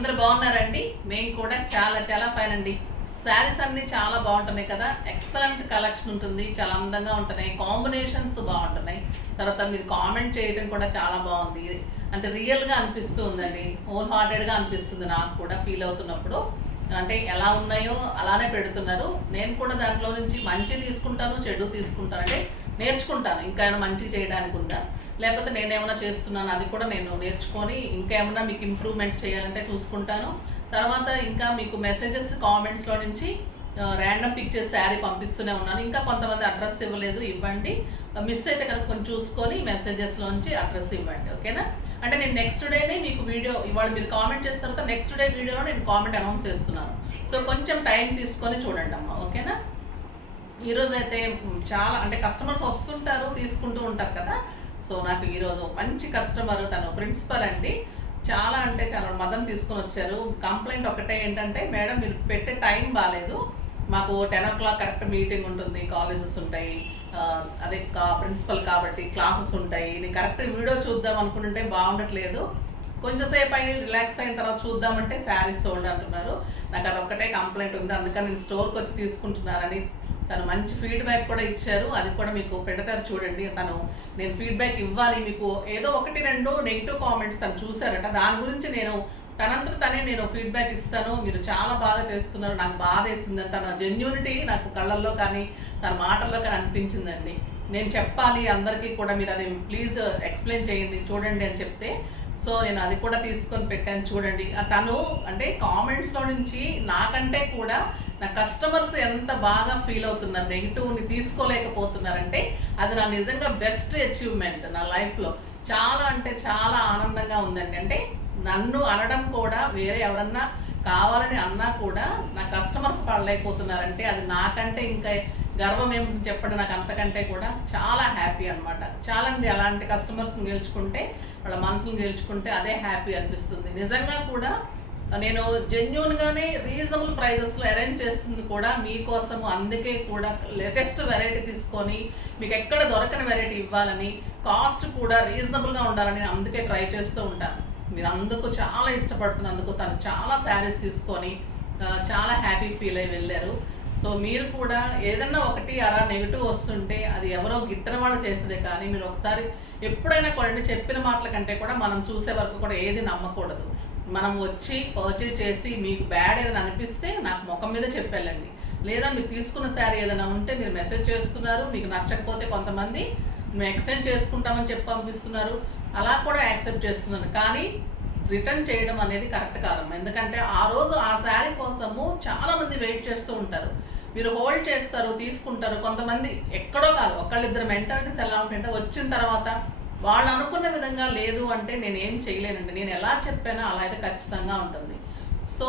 అందరూ బాగున్నారండి. మేము కూడా చాలా చాలా ఫైన్ అండి. శారీస్ అన్నీ చాలా బాగుంటున్నాయి కదా, ఎక్సలెంట్ కలెక్షన్ ఉంటుంది, చాలా అందంగా ఉంటున్నాయి, కాంబినేషన్స్ బాగుంటున్నాయి. తర్వాత మీరు కామెంట్ చేయడం కూడా చాలా బాగుంది, అంటే రియల్గా అనిపిస్తూ ఉందండి, హోల్ హార్టెడ్గా అనిపిస్తుంది నాకు కూడా ఫీల్ అవుతున్నప్పుడు. అంటే ఎలా ఉన్నాయో అలానే పెడుతున్నారు. నేను కూడా దాంట్లో నుంచి మంచి తీసుకుంటాను, చెడు తీసుకుంటాను, అంటే నేర్చుకుంటాను. ఇంకా ఏమైనా మంచి చేయడానికి ఉందా, లేకపోతే నేనేమైనా చేస్తున్నాను అది కూడా నేను నేర్చుకొని ఇంకేమైనా మీకు ఇంప్రూవ్మెంట్ చేయాలంటే చూసుకుంటాను. తర్వాత ఇంకా మీకు మెసేజెస్ కామెంట్స్లో నుంచి ర్యాండమ్ పిక్చర్స్ శారీ పంపిస్తూనే ఉన్నాను. ఇంకా కొంతమంది అడ్రస్ ఇవ్వలేదు, ఇవ్వండి. మిస్ అయితే కనుక కొంచెం చూసుకొని మెసేజెస్లోంచి అడ్రస్ ఇవ్వండి, ఓకేనా. అంటే నేను నెక్స్ట్ డేనే మీకు వీడియో, ఇవాళ మీరు కామెంట్ చేసిన తర్వాత నెక్స్ట్ డే వీడియోలో నేను కామెంట్ అనౌన్స్ చేస్తున్నాను. సో కొంచెం టైం తీసుకొని చూడండి అమ్మా, ఓకేనా. ఈరోజు అయితే చాలా అంటే కస్టమర్స్ వస్తుంటారు, తీసుకుంటూ ఉంటారు కదా. సో నాకు ఈరోజు మంచి కస్టమర్, తను ప్రిన్సిపల్ అండి. చాలా అంటే చాలా మదం తీసుకొని వచ్చారు. కంప్లైంట్ ఒకటే ఏంటంటే, మేడం మీరు పెట్టే టైం బాగాలేదు, మాకు 10 o'clock కరెక్ట్ మీటింగ్ ఉంటుంది, కాలేజెస్ ఉంటాయి, అదే ప్రిన్సిపల్ కాబట్టి క్లాసెస్ ఉంటాయి, నేను కరెక్ట్ వీడియో చూద్దాం అనుకుంటుంటే బాగుండట్లేదు, కొంచెంసేపు అయిన రిలాక్స్ అయిన తర్వాత చూద్దామంటే శారీస్ సోల్డ్ అంటున్నారు. నాకు అదొక్కటే కంప్లైంట్ ఉంది, అందుకని నేను స్టోర్కి వచ్చి తీసుకుంటున్నారని తను మంచి ఫీడ్బ్యాక్ కూడా ఇచ్చారు. అది కూడా మీకు పెడతారు చూడండి. తను నేను ఫీడ్బ్యాక్ ఇవ్వాలి మీకు, ఏదో 1-2 నెగిటివ్ కామెంట్స్ తను చూశారట, దాని గురించి నేను తనంతట తనే నేను ఫీడ్బ్యాక్ ఇస్తాను, మీరు చాలా బాగా చేస్తున్నారు, నాకు బాధ వేసిందని తన జెన్యూనిటీ నాకు కళ్ళల్లో కానీ తన మాటల్లో కానీ అనిపించిందండి. నేను చెప్పాలి అందరికీ కూడా, మీరు అది ప్లీజ్ ఎక్స్ప్లెయిన్ చేయండి చూడండి అని చెప్తే, సో నేను అది కూడా తీసుకొని పెట్టాను చూడండి. తను అంటే కామెంట్స్లో నుంచి నాకంటే కూడా నా కస్టమర్స్ ఎంత బాగా ఫీల్ అవుతున్నారు, నెగిటివ్ని తీసుకోలేకపోతున్నారంటే అది నా నిజంగా బెస్ట్ అచీవ్మెంట్ నా లైఫ్లో. చాలా అంటే చాలా ఆనందంగా ఉందండి. అంటే నన్ను అనడం కూడా, వేరే ఎవరన్నా కావాలని అన్నా కూడా నా కస్టమర్స్ పడలేకపోతున్నారంటే అది నాకంటే ఇంకా గర్వం ఏమి చెప్పండి. నాకు అంతకంటే కూడా చాలా హ్యాపీ అనమాట. చాలండి అలాంటి కస్టమర్స్ని గెలుచుకుంటే, వాళ్ళ మనసును గెలుచుకుంటే అదే హ్యాపీ అనిపిస్తుంది. నిజంగా కూడా నేను జెన్యూన్గానే రీజనబుల్ ప్రైజెస్లో అరేంజ్ చేస్తుంది కూడా మీకోసము. అందుకే కూడా లేటెస్ట్ వెరైటీ తీసుకొని మీకు ఎక్కడ దొరకని వెరైటీ ఇవ్వాలని, కాస్ట్ కూడా రీజనబుల్గా ఉండాలని అందుకే ట్రై చేస్తూ ఉంటాను. మీరు అందుకు చాలా ఇష్టపడుతున్నందుకు తను చాలా శారీస్ తీసుకొని చాలా హ్యాపీ ఫీల్ అయ్యి వెళ్ళారు. సో మీరు కూడా ఏదన్నా ఒకటి అలా నెగిటివ్ వస్తుంటే అది ఎవరో గిట్టని వాళ్ళు చేసేదే, కానీ మీరు ఒకసారి ఎప్పుడైనా కొనండి, చెప్పిన మాటల కంటే కూడా మనం చూసే వరకు కూడా ఏది నమ్మకూడదు. మనం వచ్చి పర్చేజ్ చేసి మీకు బ్యాడ్ ఏదైనా అనిపిస్తే నాకు ముఖం మీద చెప్పెళ్ళండి. లేదా మీరు తీసుకున్న శారీ ఏదైనా ఉంటే మీరు మెసేజ్ చేస్తున్నారు, మీకు నచ్చకపోతే కొంతమంది మేము ఎక్స్చేంజ్ చేసుకుంటామని చెప్పి పంపిస్తున్నారు, అలా కూడా యాక్సెప్ట్ చేస్తున్నాను. కానీ రిటర్న్ చేయడం అనేది కరెక్ట్ కాదమ్మా. ఎందుకంటే ఆ రోజు ఆ శారీ కోసము చాలామంది వెయిట్ చేస్తూ ఉంటారు, మీరు హోల్డ్ చేస్తారు, తీసుకుంటారు. కొంతమంది ఎక్కడో కాదు, ఒకళ్ళిద్దరు మెంటాలిటీస్ ఎలా ఉంటాయంటే వచ్చిన తర్వాత వాళ్ళు అనుకున్న విధంగా లేదు అంటే నేను ఏం చేయలేనండి. నేను ఎలా చెప్పానో అలా అయితే ఖచ్చితంగా ఉంటుంది. సో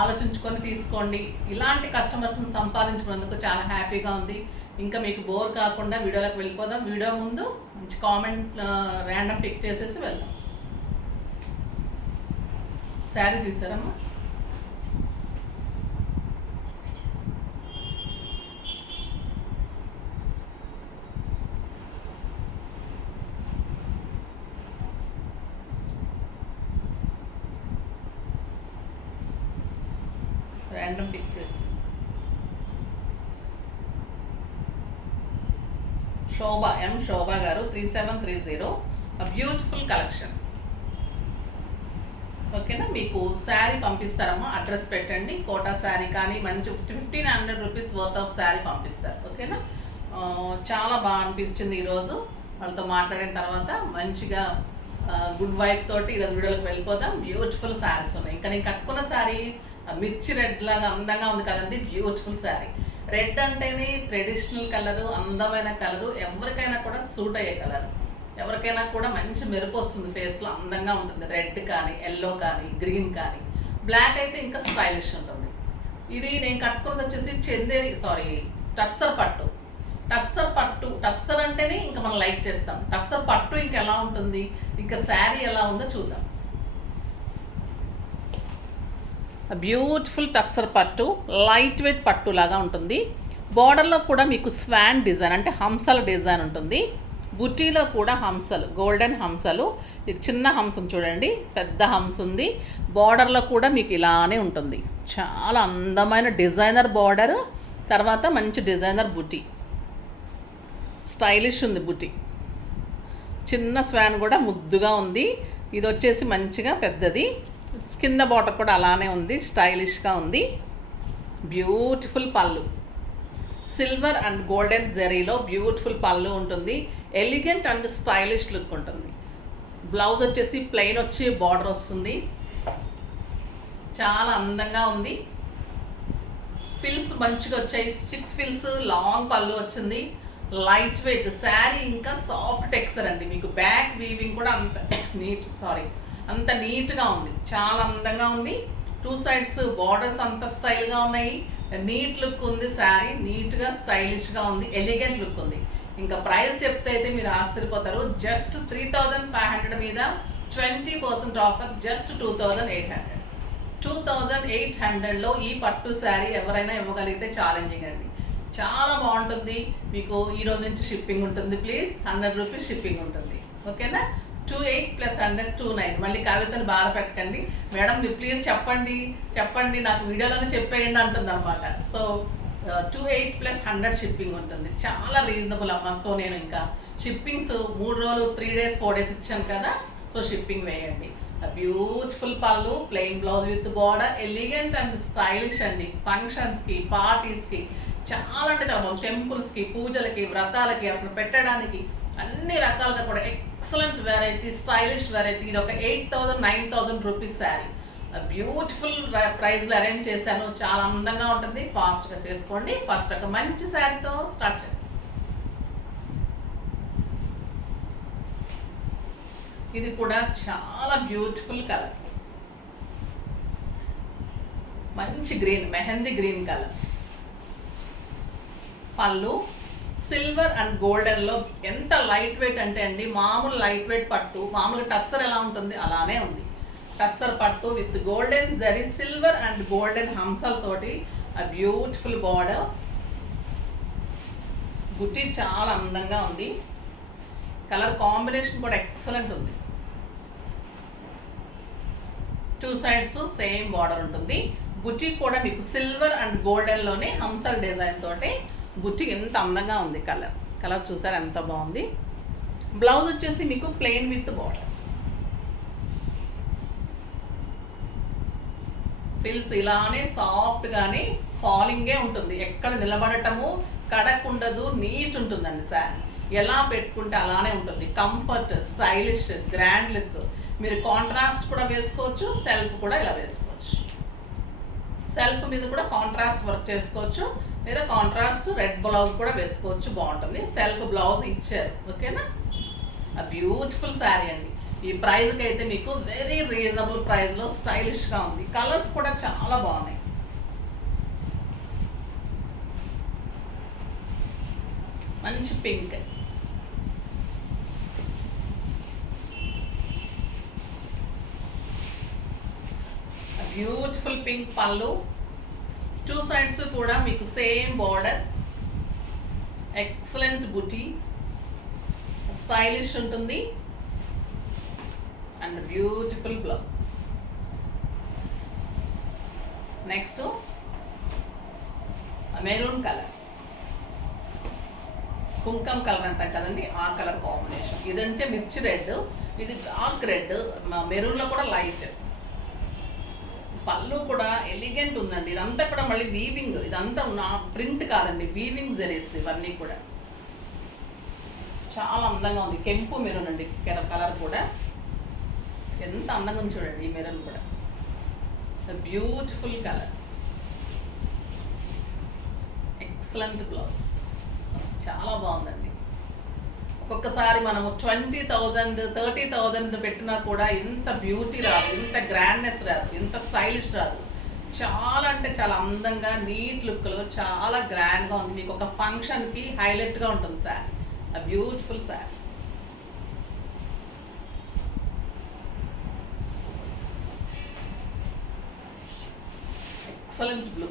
ఆలోచించుకొని తీసుకోండి. ఇలాంటి కస్టమర్స్ని సంపాదించుకున్నందుకు చాలా హ్యాపీగా ఉంది. ఇంకా మీకు బోర్ కాకుండా వీడియోలోకి వెళ్ళిపోదాం. వీడియో ముందు మంచి కామెంట్ ర్యాండమ్ పిక్ చేసేసి వెళ్దాం. శారీ తీసారమ్మా, ర్యాండమ్ పిక్ చేసి. శోభ శోభ గారు 3730, బ్యూటిఫుల్ కలెక్షన్, ఓకేనా. మీకు శారీ పంపిస్తారమ్మా, అడ్రస్ పెట్టండి. కోటా శారీ కానీ మంచి 1500 రూపీస్ వర్త్ ఆఫ్ శారీ పంపిస్తారు, ఓకేనా. చాలా బాగా అనిపించింది ఈరోజు వాళ్ళతో మాట్లాడిన తర్వాత. మంచిగా గుడ్ వైబ్ తోటి ఈరోజు వీడియోలోకి వెళ్ళిపోతాం. బ్యూటిఫుల్ శారీస్ ఉన్నాయి. ఇంకా నేను కట్టుకున్న శారీ మిర్చి రెడ్ లాగా అందంగా ఉంది కదండి, బ్యూటిఫుల్ శారీ. రెడ్ అంటేనే ట్రెడిషనల్ కలరు, అందమైన కలరు, ఎవరికైనా కూడా సూట్ అయ్యే కలర్, ఎవరికైనా కూడా మంచి మెరుపు వస్తుంది, ఫేస్లో అందంగా ఉంటుంది. రెడ్ కానీ, ఎల్లో కానీ, గ్రీన్ కానీ, బ్లాక్ అయితే ఇంకా స్టైలిష్ ఉంటుంది. ఇది నేను కట్టుకున్నది వచ్చేసి టస్సర్ పట్టు. టస్సర్ అంటేనే ఇంకా మనం లైక్ చేస్తాం. టస్సర్ పట్టు ఇంకా ఎలా ఉంటుంది, ఇంకా శారీ ఎలా ఉందో చూద్దాం. బ్యూటిఫుల్ టస్సర్ పట్టు, లైట్ వెయిట్ పట్టు లాగా ఉంటుంది. బార్డర్లో కూడా మీకు స్వాన్ డిజైన్ అంటే హంసల డిజైన్ ఉంటుంది. బుటీలో కూడా హంసలు, గోల్డెన్ హంసలు. ఇది చిన్న హంసం చూడండి, పెద్ద హంస ఉంది. బార్డర్లో కూడా మీకు ఇలానే ఉంటుంది. చాలా అందమైన డిజైనర్ బార్డర్, తర్వాత మంచి డిజైనర్ బుటీ, స్టైలిష్ ఉంది బుటీ. చిన్న స్వాన్ కూడా ముద్దుగా ఉంది. ఇది వచ్చేసి మంచిగా పెద్దది, కింద బార్డర్ కూడా అలానే ఉంది, స్టైలిష్గా ఉంది. బ్యూటిఫుల్ పళ్ళు, సిల్వర్ అండ్ గోల్డెన్ జెరీలో బ్యూటిఫుల్ పళ్ళు ఉంటుంది. ఎలిగెంట్ అండ్ స్టైలిష్ లుక్ ఉంటుంది. బ్లౌజ్ వచ్చేసి ప్లెయిన్ వచ్చి బార్డర్ వస్తుంది. చాలా అందంగా ఉంది. ఫిల్స్ మంచిగా వచ్చాయి, 6 ఫిల్స్, లాంగ్ పళ్ళు వచ్చింది. లైట్ వెయిట్ శారీ, ఇంకా సాఫ్ట్ టెక్స్చర్ అండి. మీకు బ్యాక్ వీవింగ్ కూడా అంత నీట్గా ఉంది. చాలా అందంగా ఉంది. 2 సైడ్స్ బార్డర్స్ అంత స్టైల్గా ఉన్నాయి. నీట్ లుక్ ఉంది శారీ, నీట్గా స్టైలిష్గా ఉంది, ఎలిగెంట్ లుక్ ఉంది. ఇంకా ప్రైస్ చెప్తే అయితే మీరు ఆశ్చర్యపోతారు. జస్ట్ 3500 మీద 20% ఆఫర్, జస్ట్ 2800. 2800లో ఈ పట్టు శారీ ఎవరైనా ఇవ్వగలిగితే ఛాలెంజింగ్ అండి. చాలా బాగుంటుంది. మీకు ఈరోజు నుంచి షిప్పింగ్ ఉంటుంది. ప్లీజ్ 100 రూపీస్ షిప్పింగ్ ఉంటుంది. ఓకేనా? 28 + 100 29. మళ్ళీ కవితను బాధ పెట్టకండి. మేడం మీరు ప్లీజ్ చెప్పండి నాకు వీడియోలోనే చెప్పేయండి అంటుంది అనమాట. సో 28 + 100 షిప్పింగ్ ఉంటుంది. చాలా రీజనబుల్ అమ్మ. సో నేను ఇంకా షిప్పింగ్స్ 3 రోజులు, 3 డేస్, 4 డేస్ ఇచ్చాను కదా. సో షిప్పింగ్ వేయండి. బ్యూటిఫుల్ పళ్ళు, plain blouse with border, elegant and stylish అండి. ఫంక్షన్స్కి, పార్టీస్కి చాలా అంటే చాలా బాగుంది. టెంపుల్స్కి, పూజలకి, వ్రతాలకి అప్పుడు పెట్టడానికి అన్ని రకాలుగా కూడా ఎక్సలెంట్ వెరైటీ, స్టైలిష్ వెరైటీ. ఇది ఒక 8000, 9000 రూపీస్ శారీ. బ్యూటిఫుల్ ప్రైస్లో అరేంజ్ చేశాను. చాలా అందంగా ఉంటుంది. ఫాస్ట్గా చేసుకోండి. ఫస్ట్ ఒక మంచి శారీతో స్టార్ట్ చేయండి. ఇది కూడా చాలా బ్యూటిఫుల్ కలర్, మంచి గ్రీన్, మెహందీ గ్రీన్ కలర్. పళ్ళు సిల్వర్ అండ్ గోల్డెన్లో ఎంత లైట్ వెయిట్ అంటే అండి, మామూలు లైట్ వెయిట్ పట్టు, మామూలుగా టస్సర్ ఎలా ఉంటుంది అలానే ఉంది. టస్సర్ పట్టు with golden zari, silver and golden హంసలతోటి ఆ బ్యూటిఫుల్ బార్డర్. బుట్టి చాలా అందంగా ఉంది. కలర్ కాంబినేషన్ కూడా ఎక్సలెంట్ ఉంది. 2 సైడ్స్ సేమ్ బార్డర్ ఉంటుంది. బుట్టి కూడా మీకు సిల్వర్ అండ్ గోల్డెన్లోనే హంసల్ డిజైన్ తోటి బుట్టి ఎంత అందంగా ఉంది. కలర్ చూసారు ఎంత బాగుంది. బ్లౌజ్ వచ్చేసి మీకు ప్లెయిన్ విత్ బార్డర్. ఫిల్స్ ఇలానే సాఫ్ట్గానే ఫాలింగే ఉంటుంది. ఎక్కడ నిలబడటము, కడక్ ఉండదు, నీట్ ఉంటుందండి శారీ. ఎలా పెట్టుకుంటే అలానే ఉంటుంది. Comfort, stylish, grand look. మీరు కాంట్రాస్ట్ కూడా వేసుకోవచ్చు, సెల్ఫ్ కూడా ఇలా వేసుకోవచ్చు. సెల్ఫ్ మీద కూడా కాంట్రాస్ట్ వర్క్ చేసుకోవచ్చు, లేదా కాంట్రాస్ట్ రెడ్ బ్లౌజ్ కూడా వేసుకోవచ్చు, బాగుంటుంది. సెల్ఫ్ బ్లౌజ్ ఇచ్చారు. ఓకేనా? ఆ బ్యూటిఫుల్ శారీ అండి. ఈ ప్రైస్కి అయితే మీకు వెరీ రీజనబుల్ ప్రైస్లో స్టైలిష్గా ఉంది. కలర్స్ కూడా చాలా బాగున్నాయి. మంచి పింక్, బ్యూటిఫుల్ పింక్ పళ్ళు. 2 సైడ్స్ కూడా మీకు same border, excellent buti, stylish ఉంటుంది and beautiful blouse. Next maroon colour, కుంకం కలర్ అంటాం కదండి, ఆ కలర్ కాంబినేషన్. ఇదంటే మిర్చి రెడ్, ఇది డార్క్ రెడ్, మెరూన్లో కూడా లైట్. పళ్ళు కూడా ఎలిగెంట్ ఉందండి. ఇదంతా కూడా మళ్ళీ వీవింగ్, ఇదంతా నా ప్రింట్ కాదండి, వీవింగ్ జరీస్ ఇవన్నీ కూడా. చాలా అందంగా ఉంది. కెంపు మెరూన్ అండి కలర్ కూడా. ఎంత అందంగా ఉంది చూడండి ఈ మెరూన్ కూడా. బ్యూటిఫుల్ కలర్, ఎక్సలెంట్ బ్లౌజ్, చాలా బాగుందండి. ఒక్కొక్కసారి మనము 20,000, 30,000 పెట్టినా కూడా ఇంత బ్యూటీ రాదు, ఇంత గ్రాండ్నెస్ రాదు, ఇంత స్టైలిష్ రాదు. చాలా అంటే చాలా అందంగా, నీట్ లుక్లో చాలా గ్రాండ్గా ఉంది. మీకు ఒక ఫంక్షన్కి హైలైట్గా ఉంటుంది శారీ. ఆ beautiful sari. Excellent blue.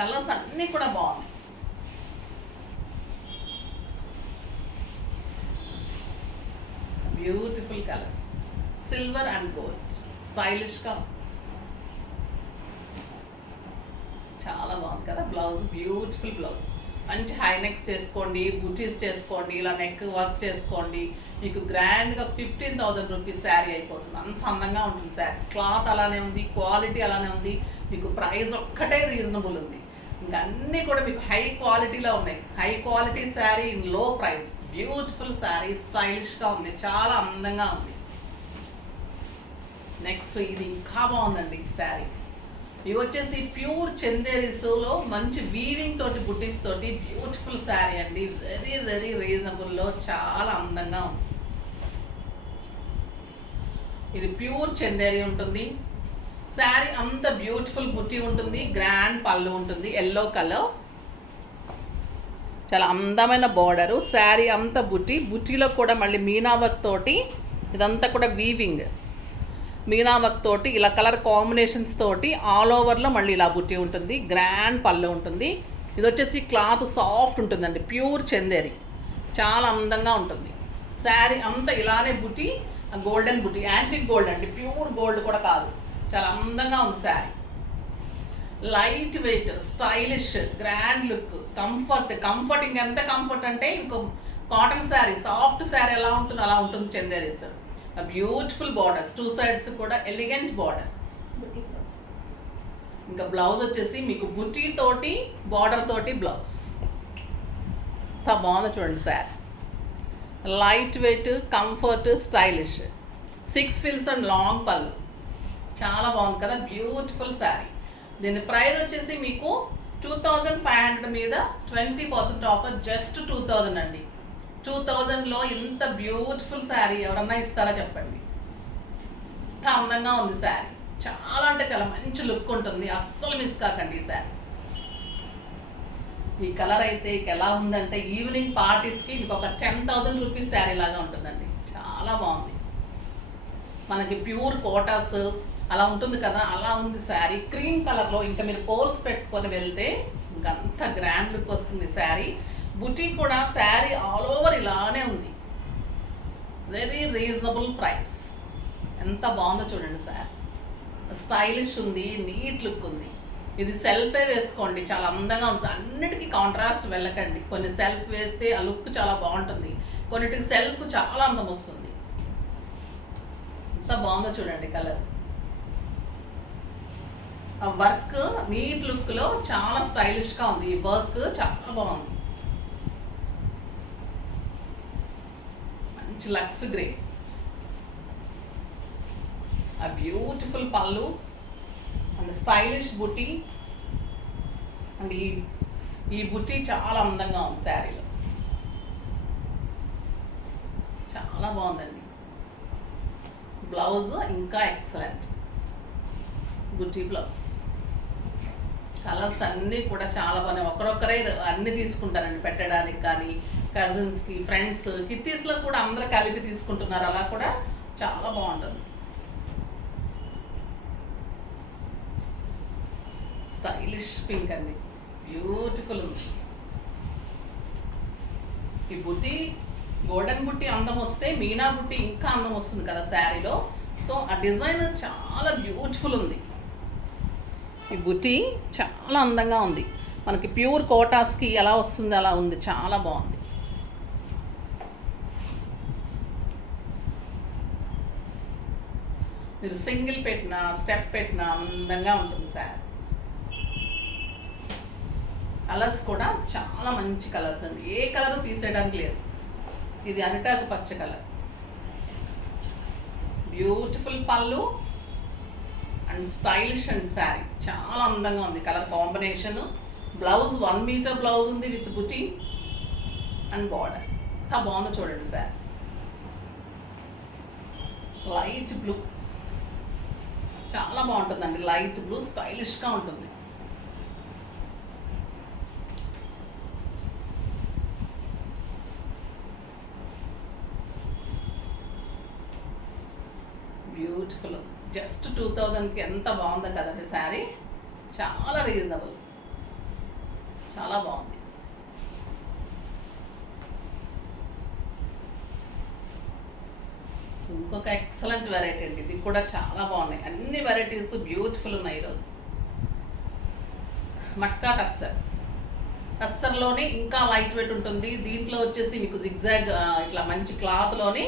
Colours అన్నీ కూడా బాగున్నాయి. Beautiful colour, silver and gold, స్టైలిష్గా చాలా బాగుంది కదా. బ్లౌజ్ బ్యూటిఫుల్ బ్లౌజ్, మంచి హై నెక్స్ చేసుకోండి, బుటీస్ చేసుకోండి, ఇలా నెక్ వర్క్ చేసుకోండి, మీకు గ్రాండ్గా 15,000 రూపీస్ శారీ అయిపోతుంది. అంత అందంగా ఉంటుంది శారీ. క్లాత్ అలానే ఉంది, క్వాలిటీ అలానే ఉంది, మీకు ప్రైస్ ఒక్కటే రీజనబుల్ ఉంది. ఇంకా అన్నీ కూడా మీకు హై క్వాలిటీలో ఉన్నాయి. హై క్వాలిటీ శారీ ఇన్ లో ప్రైస్, బ్యూటిఫుల్ శారీ, స్టైలిష్గా ఉంది, చాలా అందంగా ఉంది. నెక్స్ట్ ఇది ఇంకా బాగుందండి శారీ. ఇవి వచ్చేసి ప్యూర్ చందేరీస్లో మంచి వీవింగ్ తోటి బుటీస్ తోటి బ్యూటిఫుల్ శారీ అండి. వెరీ వెరీ రీజనబుల్లో చాలా అందంగా ఉంది. ఇది ప్యూర్ చందేరి ఉంటుంది. శారీ అంత బ్యూటిఫుల్ బుటీ ఉంటుంది, గ్రాండ్ పళ్ళు ఉంటుంది, ఎల్లో కలర్, చాలా అందమైన బార్డరు. శారీ అంతా బుటీలో కూడా మళ్ళీ మీనా వర్క్ తోటి, ఇదంతా కూడా వీవింగ్ మీనా వర్క్ తోటి, ఇలా కలర్ కాంబినేషన్స్ తోటి ఆల్ ఓవర్లో మళ్ళీ ఇలా బుట్టి ఉంటుంది, గ్రాండ్ పళ్ళు ఉంటుంది. ఇది వచ్చేసి క్లాత్ సాఫ్ట్ ఉంటుందండి, ప్యూర్ చందేరి, చాలా అందంగా ఉంటుంది. శారీ అంతా ఇలానే బుట్టి, గోల్డెన్ బుట్టి, యాంటిక్ గోల్డ్ అండి, ప్యూర్ గోల్డ్ కూడా కాదు, చాలా అందంగా ఉంది sari. Light weight, stylish, grand look, comforting. ఎంత కంఫర్ట్ అంటే ఇంకో కాటన్ శారీ, సాఫ్ట్ శారీ ఎలా ఉంటుందో అలా ఉంటుంది చందేరీస్. బ్యూటిఫుల్ బార్డర్స్, 2 sides కూడా ఎలిగెంట్ బార్డర్. ఇంకా బ్లౌజ్ వచ్చేసి మీకు బుటీ తోటి బార్డర్ తోటి బ్లౌజ్. అంత బాగుంది చూడండి sari. Light weight, comfort, stylish, 6 frills and long పళ్ళు, చాలా బాగుంది కదా, బ్యూటిఫుల్ శారీ. దీని ప్రైస్ వచ్చేసి మీకు 2,500 మీద 20% ఆఫర్, జస్ట్ 2,000 అండి. 2,000లో ఇంత బ్యూటిఫుల్ శారీ ఎవరన్నా ఇస్తారా చెప్పండి. ఇంత అందంగా ఉంది శారీ, చాలా అంటే చాలా మంచి లుక్ ఉంటుంది, అస్సలు మిస్ కాకండి ఈ శారీస్. ఈ కలర్ అయితే ఇక ఎలా ఉందంటే ఈవినింగ్ పార్టీస్కి మీకు ఒక 10,000 రూపీస్ శారీ లాగా ఉంటుందండి, చాలా బాగుంది. మనకి ప్యూర్ కోటాస్ అలా ఉంటుంది కదా, అలా ఉంది శారీ. క్రీమ్ కలర్లో ఇంకా మీరు పోల్స్ పెట్టుకొని వెళ్తే ఇంకంత గ్రాండ్ లుక్ వస్తుంది శారీ. బుటీ కూడా శారీ ఆల్ ఓవర్ ఇలానే ఉంది, వెరీ రీజనబుల్ ప్రైస్. ఎంత బాగుందో చూడండి శారీ, స్టైలిష్ ఉంది, నీట్ లుక్ ఉంది. ఇది సెల్ఫే వేసుకోండి, చాలా అందంగా ఉంటుంది. అన్నిటికీ కాంట్రాస్ట్ వెళ్ళకండి, కొన్ని సెల్ఫ్ వేస్తే ఆ లుక్ చాలా బాగుంటుంది, కొన్నిటికి సెల్ఫ్ చాలా అందం వస్తుంది. ఎంత బాగుందో చూడండి కలర్. ఆ వర్క్ నీట్ లుక్లో చాలా స్టైలిష్గా ఉంది, ఈ వర్క్ చాలా బాగుంది. మంచి లక్స్ గ్రే, ఆ బ్యూటిఫుల్ పళ్ళు అండ్ స్టైలిష్ బుటీ, అండ్ ఈ బుటీ చాలా అందంగా ఉంది శారీలో, చాలా బాగుందండి. బ్లౌజ్ ఇంకా ఎక్సలెంట్, బుటీ బ్లౌజ్. కలర్స్ అన్నీ కూడా చాలా బాగున్నాయి. ఒకరొకరే అన్నీ తీసుకుంటారండి పెట్టడానికి, కానీ కజిన్స్కి, ఫ్రెండ్స్, కిట్టీస్లో కూడా అందరూ కలిపి తీసుకుంటున్నారు, అలా కూడా చాలా బాగుంటుంది. స్టైలిష్ పింక్ అండి, బ్యూటిఫుల్ ఉంది. ఈ బుట్టి గోల్డెన్ బుట్టి అందం వస్తే మీనా బుట్టి ఇంకా అందం వస్తుంది కదా శారీలో. సో ఆ డిజైన్ చాలా బ్యూటిఫుల్ ఉంది. ఈ బుట్టి చాలా అందంగా ఉంది, మనకి ప్యూర్ కోటాస్కి ఎలా వస్తుంది అలా ఉంది, చాలా బాగుంది. మీరు సింగిల్ పెట్టినా స్టెప్ పెట్టినా అందంగా ఉంటుంది శారీ. కలర్స్ కూడా చాలా మంచి కలర్స్ అండి, ఏ కలర్ తీసేయడానికి లేదు. ఇది అరిటాకు పచ్చ కలర్, బ్యూటిఫుల్ పళ్ళు అండ్ స్టైలిష్ అండ్ శారీ, చాలా అందంగా ఉంది colour combination. Blouse 1 metre blouse ఉంది విత్ బుటీ అండ్ బార్డర్. ఎంత బాగుందో చూడండి శారీ. లైట్ బ్లూ, చాలా బాగుంటుందండి, లైట్ బ్లూ, స్టైలిష్గా ఉంటుంది. బ్యూటిఫుల్, జస్ట్ 2,000కి ఎంత బాగుందో కదండి శారీ, చాలా రీజనబుల్, చాలా బాగుంది. ఇంకొక ఎక్సలెంట్ వెరైటీ అండి, ఇది కూడా చాలా బాగున్నాయి. అన్ని వెరైటీస్ బ్యూటిఫుల్ ఉన్నాయి ఈరోజు. మట్కా టస్సర్, టస్సర్లోనే ఇంకా లైట్ వెయిట్ ఉంటుంది. దీంట్లో వచ్చేసి మీకు జిగ్జాగ్ ఇట్లా మంచి క్లాత్లోని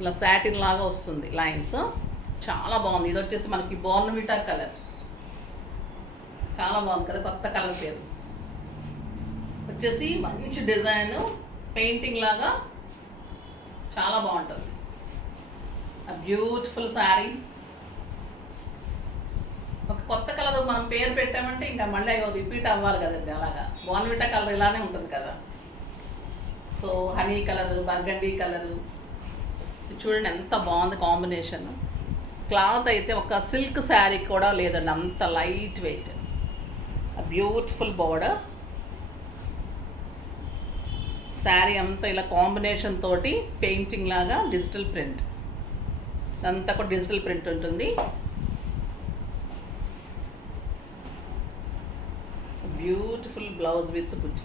ఇలా సాటిన్ లాగా వస్తుంది లైన్స్, చాలా బాగుంది. ఇది వచ్చేసి మనకి బోర్న్విటా కలర్, చాలా బాగుంది కదా, కొత్త కలర్ పేరు వచ్చేసి మంచి డిజైన్ పెయింటింగ్ లాగా చాలా బాగుంటుంది. బ్యూటిఫుల్ శారీ, ఒక కొత్త కలర్ మనం పేరు పెట్టామంటే ఇంకా మళ్ళీ అయ్యో రిపీట్ అవ్వాలి కదండి. అలాగా బోర్న్విటా కలర్ ఇలానే ఉంటుంది కదా. So honey colour, burgundy colour, చూడండి ఎంత బాగుంది కాంబినేషన్. క్లాత్ అయితే ఒక సిల్క్ శారీ కూడా లేదండి, అంత light weight. Beautiful border, sari అంతా ఇలా కాంబినేషన్ తోటి పెయింటింగ్ లాగా డిజిటల్ ప్రింట్, అంతా కూడా డిజిటల్ ప్రింట్ ఉంటుంది. బ్యూటిఫుల్ బ్లౌజ్ విత్ బుట్టి,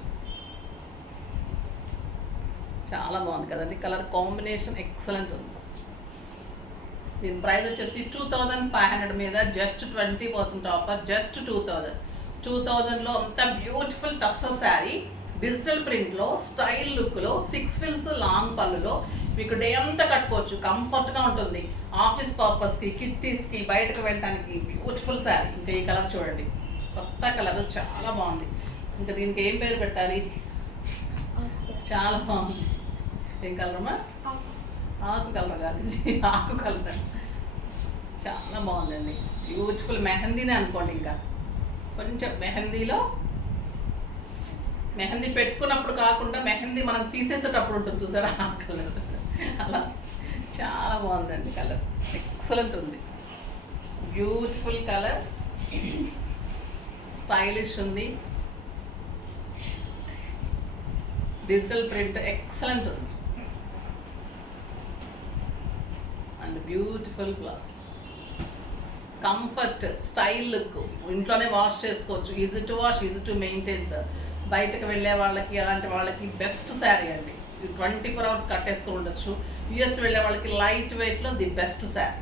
చాలా బాగుంది కదండి. కలర్ కాంబినేషన్ ఎక్సలెంట్ ఉంది. దీని ప్రైస్ వచ్చేసి 2500 మీద జస్ట్ 20% ఆఫర్, జస్ట్ 2000లో అంత బ్యూటిఫుల్ టస్సర్ శారీ డిజిటల్ ప్రింట్లో స్టైల్ లుక్లో 6 ఫిల్స్ లాంగ్ పళ్ళులో మీకు డే అంతా కట్టుకోవచ్చు, కంఫర్ట్గా ఉంటుంది. ఆఫీస్ పర్పస్కి, కిట్టీస్కి, బయటకు వెళ్ళడానికి బ్యూటిఫుల్ శారీ. ఇంకా ఈ కలర్ చూడండి, కొత్త కలర్ చాలా బాగుంది. ఇంకా దీనికి ఏం పేరు పెట్టాలి, చాలా బాగుంది. ఏం కలర్ అమ్మా? ఆకు కలర్ కాదు, ఇది ఆకు కలర్, చాలా బాగుందండి. బ్యూటిఫుల్ మెహందీనే అనుకోండి. ఇంకా కొంచెం మెహందీలో, మెహందీ పెట్టుకున్నప్పుడు కాకుండా మెహందీ మనం తీసేసేటప్పుడు ఉంటుంది చూసారా, ఆ కలర్ అలా చాలా బాగుందండి. కలర్ ఎక్సలెంట్ ఉంది, బ్యూటిఫుల్ కలర్, స్టైలిష్ ఉంది, డిజిటల్ ప్రింట్ ఎక్సలెంట్ ఉంది and beautiful blouse. Comfort, style look, ఇంట్లోనే వాష్ చేసుకోవచ్చు, easy to wash, easy to maintain. Sir బయటకు వెళ్ళే వాళ్ళకి, అలాంటి వాళ్ళకి బెస్ట్ శారీ అండి. 24 hours కట్టేసుకుని ఉండొచ్చు. యూఎస్ వెళ్ళే వాళ్ళకి లైట్ వెయిట్లో the best sari.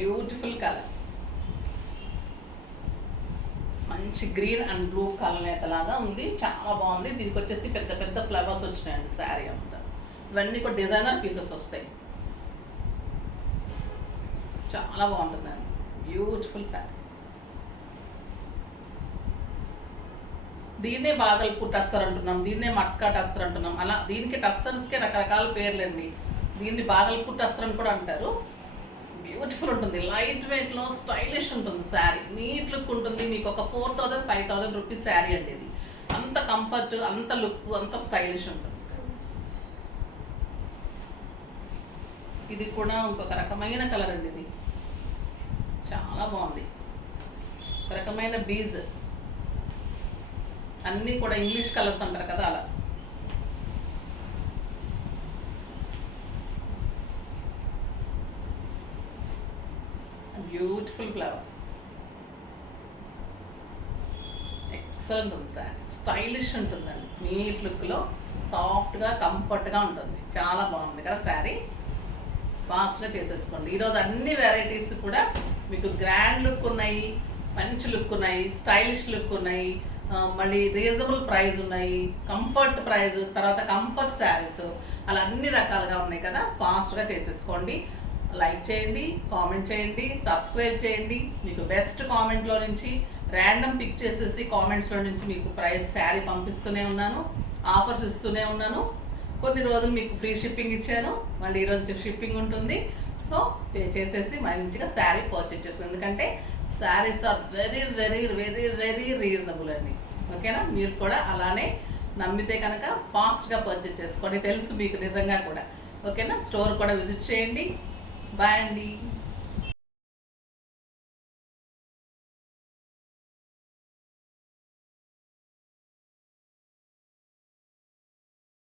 Beautiful colour, మంచి గ్రీన్ అండ్ బ్లూ కలర్ లాగా ఉంది, చాలా బాగుంది. దీనికి వచ్చేసి పెద్ద పెద్ద ఫ్లవర్స్ వచ్చినాయండి శారీ అంతా. ఇవన్నీ కూడా డిజైనర్ పీసెస్ వస్తాయి, చాలా బాగుంటుందండి. బ్యూటిఫుల్ శారీ. దీన్నే బాగల్పూర్ టస్సర్ అంటున్నాం, దీన్నే మట్కా టస్సర్ అంటున్నాం. అలా దీనికి టస్సర్స్కే రకరకాల పేర్లండి. దీన్ని బాగల్పూర్ టస్సర్ అని కూడా అంటారు. బ్యూటిఫుల్ ఉంటుంది, లైట్ వెయిట్లో స్టైలిష్ ఉంటుంది శారీ, నీట్ లుక్ ఉంటుంది. మీకు ఒక 4000-5000 రూపీస్ శారీ అండి. ఇది అంత కంఫర్ట్, అంత లుక్, అంత స్టైలిష్ ఉంటుంది. ఇది కూడా ఇంకొక రకమైన కలర్ అండి, ఇది చాలా బాగుంది. ఒక రకమైన బీజ్, అన్నీ కూడా ఇంగ్లీష్ కలర్స్ అంటారు కదా, అలా బ్యూటిఫుల్ ఫ్లవర్, ఎక్సలెంట్ ఉంది శారీ, స్టైలిష్ ఉంటుందండి, నీట్ లుక్లో సాఫ్ట్గా కంఫర్ట్గా ఉంటుంది. చాలా బాగుంది కదా శారీ. ఫాస్ట్గా చేసేసుకోండి. ఈరోజు అన్ని వెరైటీస్ కూడా మీకు గ్రాండ్ లుక్ ఉన్నాయి, మంచి లుక్ ఉన్నాయి, స్టైలిష్ లుక్ ఉన్నాయి, మళ్ళీ రీజనబుల్ ప్రైస్ ఉన్నాయి, కంఫర్ట్ ప్రైస్, తర్వాత కంఫర్ట్ శారీస్, అలా అన్ని రకాలుగా ఉన్నాయి కదా. ఫాస్ట్గా చేసేసుకోండి. లైక్ చేయండి, కామెంట్ చేయండి, సబ్స్క్రైబ్ చేయండి. మీకు బెస్ట్ కామెంట్లో నుంచి ర్యాండమ్ పిక్ చేసేసి కామెంట్స్లో నుంచి మీకు ప్రైస్ శారీ పంపిస్తూనే ఉన్నాను, ఆఫర్స్ ఇస్తూనే ఉన్నాను. కొన్ని రోజులు మీకు ఫ్రీ షిప్పింగ్ ఇచ్చాను, మళ్ళీ ఈరోజు షిప్పింగ్ ఉంటుంది. సో పే చేసేసి మంచిగా శారీ పర్చేజ్ చేసుకోండి. ఎందుకంటే saris are very very very very reasonable అండి. ఓకేనా, మీరు కూడా అలానే నమ్మితే కనుక ఫాస్ట్గా పర్చేజ్ చేసుకోండి. తెలుసు మీకు నిజంగా కూడా. ఓకేనా, స్టోర్ కూడా విజిట్ చేయండి. బాయ్ అండి.